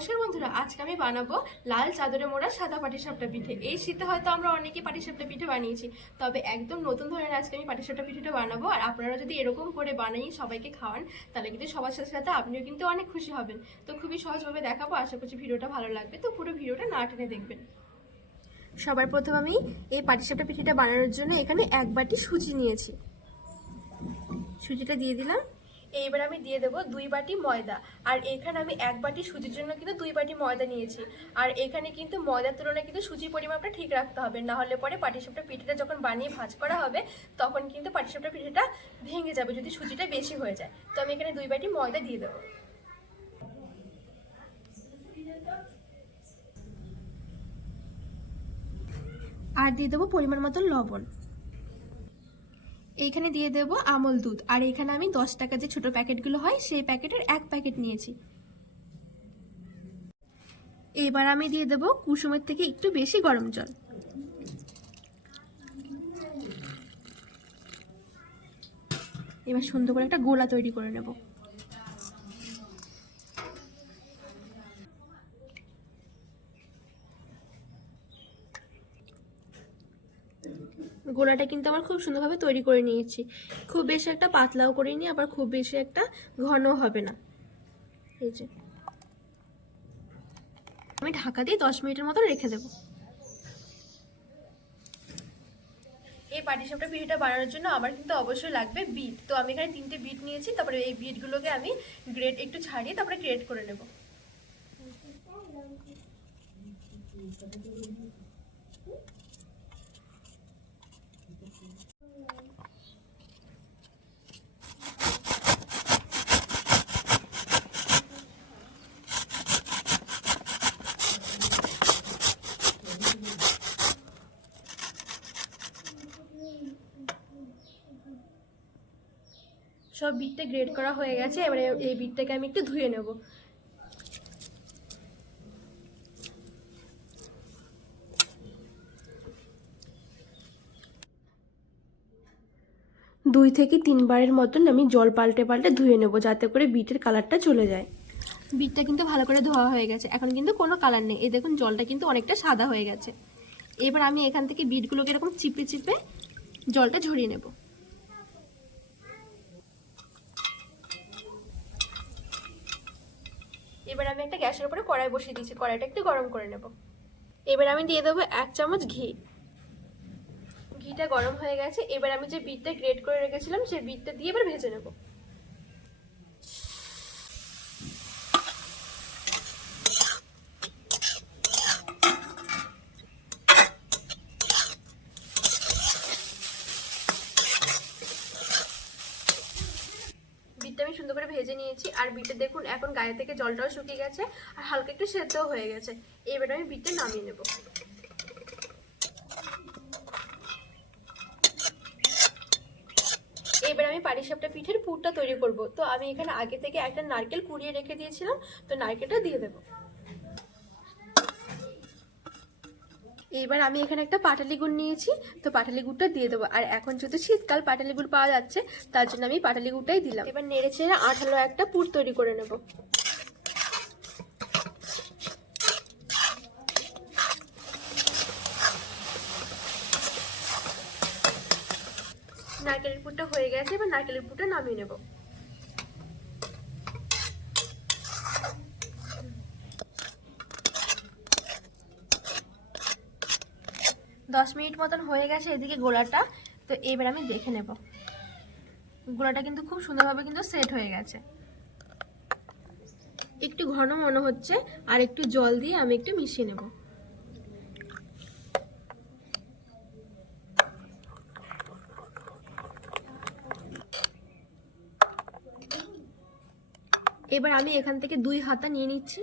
নমস্কার বন্ধুরা, আজকে আমি বানাবো লাল চাদরে মোড়া সাদা পাটিসাপটা পিঠে। এই শীতে হয়তো আমরা অনেকেই পাটিসাপটা পিঠে বানিয়েছি, তবে একদম নতুন ধরনের আজকে আমি পাটিসাপটা পিঠেটা বানাবো। আর আপনারা যদি এরকম করে বানাই সবাইকে খাওয়ান, তাহলে কিন্তু সবার সাথে সাথে আপনিও কিন্তু অনেক খুশি হবেন। তো খুবই সহজভাবে দেখাবো, আশা করছি ভিডিওটা ভালো লাগবে। তো পুরো ভিডিওটা না টেনে দেখবেন। সবার প্রথম আমি এই পাটিসাপটা পিঠেটা বানানোর জন্য এখানে এক বাটি সুজি নিয়েছি। সুজিটা দিয়ে দিলাম। এইবার আমি দিয়ে দেবো দুই বাটি ময়দা। আর এখানে আমি এক বাটি সুজির জন্য কিন্তু দুই বাটি ময়দা নিয়েছি। আর এখানে কিন্তু ময়দার তুলনায় কিন্তু সুজির পরিমাপটা ঠিক রাখতে হবে, না হলে পরে পাটিসাপটা পিঠেটা যখন বানিয়ে ভাজ করা হবে, তখন কিন্তু পাটিসাপটা পিঠেটা ভেঙে যাবে যদি সুজিটা বেশি হয়ে যায়। তো আমি এখানে দুই বাটি ময়দা দিয়ে দেবো। আর দিয়ে দেবো পরিমাণ মতো লবণ। এইখানে দিয়ে দেবো আমল দুধ। আর এখানে আমি দশ টাকা যে ছোট প্যাকেটগুলো হয়, সেই প্যাকেটের এক প্যাকেট নিয়েছি। এবার আমি দিয়ে দেবো কুসুমের থেকে একটু বেশি গরম জল। এবার সুন্দর করে একটা গোলা তৈরি করে নেব। গোলাটা কিন্তু আমার খুব সুন্দরভাবে তৈরি করে নিয়েছি। খুব বেশি একটা পাতলাও করিনি, আবার খুব বেশি একটা ঘনও হবে না। এই যে। আমি ঢাকা দিয়ে দশ মিনিটের মতো রেখে দেবো। এই পাটিসাপটা পিঠাটা বানানোর জন্য আমার কিন্তু অবশ্যই লাগবে বিট। তো আমি এখানে তিনটে বিট নিয়েছি, তারপরে এই বিটগুলোকে আমি গ্রেড একটু ছাড়িয়ে তারপরে গ্রেট করে নেব। সব বিটটা গ্রেড করা হয়ে গেছে, এবারে এই বিটটাকে আমি একটু ধুয়ে নেব। দুই থেকে তিনবারের মতন আমি জল পাল্টে পাল্টে ধুয়ে নেব, যাতে করে বিটের কালারটা চলে যায়। বিটটা কিন্তু ভালো করে ধোয়া হয়ে গেছে, এখন কিন্তু কোনো কালার নেই। এই দেখুন, জলটা কিন্তু অনেকটা সাদা হয়ে গেছে। এবার আমি এখান থেকে বিটগুলোকে এরকম চিপে চিপে জলটা ঝরিয়ে নেব। এবার আমি একটা গ্যাসের উপরে কড়াই বসিয়ে দিয়েছি, কড়াইটা একটু গরম করে নেব। এবার আমি দিয়ে দেবো এক চামচ ঘি। ঘিটা গরম হয়ে গেছে, এবার আমি যে বিটটা গ্রেট করে রেখেছিলাম সেই বিটটা দিয়ে এবার ভেজে নেব বিটটা আমি সুন্দর করে ভেজে নিয়েছি আর বিটে দেখুন এখন গায়ে থেকে জলটাও শুকিয়ে গেছে আর হালকা একটু সেদ্ধও হয়ে গেছে। এবার আমি বিটটা নামিয়ে নেব। এবার আমি পাটিসাপটা পিঠের পুরটা তৈরি করব। তো আমি এখানে আগে থেকে একটা নারকেল কুড়িয়ে রেখে দিয়েছিলাম, তো নারকেলটা দিয়ে দেবো। এবার আমি এখানে একটা পাটালি গুড় নিয়েছি, তো পাটালি গুড়টা দিয়ে দেবো। আর এখন যেহেতু শীতকাল পাটালি গুড় পাওয়া যাচ্ছে, তার জন্য আমি পাটালি গুড়টাই দিলাম। এবার নেড়ে চেড়ে আঠালো একটা পুর তৈরি করে নেব। নারকেলের পুরটা হয়ে গেছে, এবার নারকেলের পুরটা নামিয়ে নেব। দশ মিনিট মতন হয়ে গেছে এদিকে গোলাটা, তো এবার আমি দেখে নেব। গোলাটা কিন্তু খুব সুন্দরভাবে কিন্তু সেট হয়ে গেছে। একটু ঘন মনে হচ্ছে, আর একটু জল দিয়ে আমি একটু মিশিয়ে নেব। এবার আমি এখান থেকে দুই হাতা নিয়ে নিচ্ছি।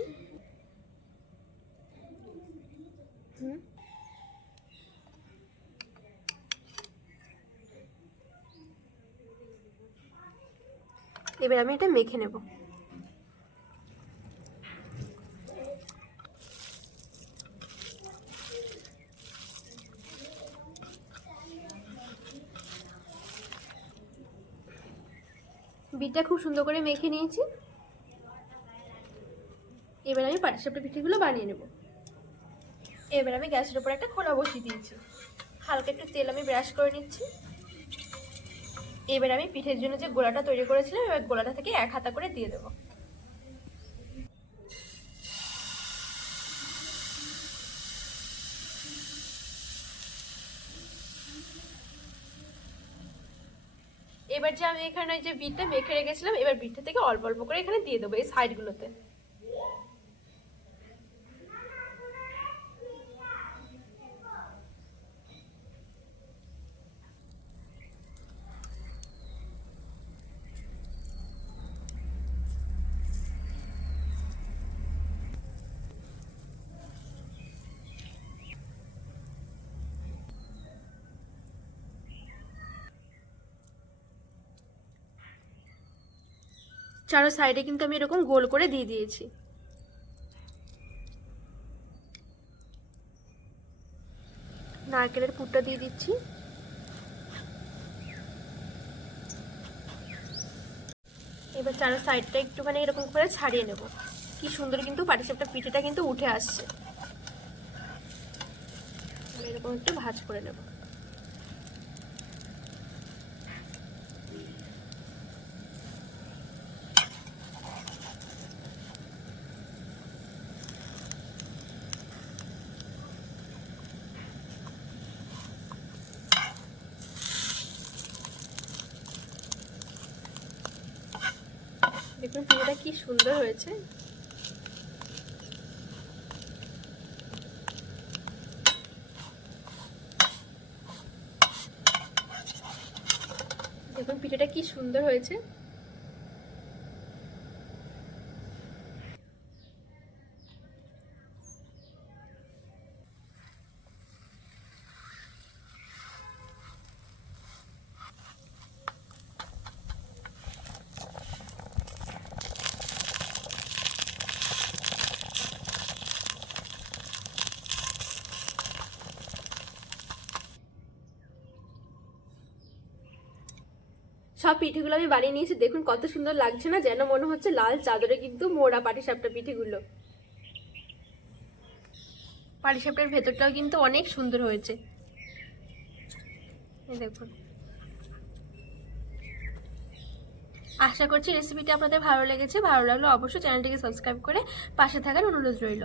এবার আমি এটা মেখে নেব। বিটটা খুব সুন্দর করে মেখে নিয়েছি। এবার আমি পাটিসাপটা পিঠেগুলো বানিয়ে নেব। এবার আমি গ্যাসের উপর একটা খোলা বসিয়ে দিয়েছি। হালকা একটু তেল আমি ব্রাশ করে নিচ্ছি। এবার আমি পিঠের জন্য যে গোলাটা তৈরি করেছিলাম, এবার গোলাটা থেকে এক হাতা করে দিয়ে দেবো। এবার যে আমি এখানে ওই যে বিটটা মেখে রেখেছিলাম, এবার বিটটা থেকে অল্প অল্প করে এখানে দিয়ে দেবো এই সাইডগুলোতে চারো সাইডে কিন্তু আমি এরকম গোল করে দিয়ে দিয়েছি। নারকেলের পুরটা দিয়ে দিচ্ছি। এবার চারো সাইডটা একটুখানি এরকম করে ছাড়িয়ে নেব। কি সুন্দর কিন্তু পাটিসাপটা, পিঠেটা কিন্তু উঠে আসছে। এরকম একটু ভাজ করে নেব দেখুন পিঠেটা কি সুন্দর হয়েছে। দেখুন পিঠেটা কি সুন্দর হয়েছে। সব পিঠেগুলো আমি বানিয়ে নিয়েছি। দেখুন কত সুন্দর লাগছে না, যেন মনে হচ্ছে লাল চাদরে কিন্তু মোড়া পাটিসাপটা পিঠেগুলো। পাটিসাপটার ভেতরটাও কিন্তু অনেক সুন্দর হয়েছে। দেখুন। আশা করছি রেসিপিটা আপনাদের ভালো লেগেছে। ভালো লাগলে অবশ্যই চ্যানেলটিকে সাবস্ক্রাইব করে পাশে থাকার অনুরোধ রইল।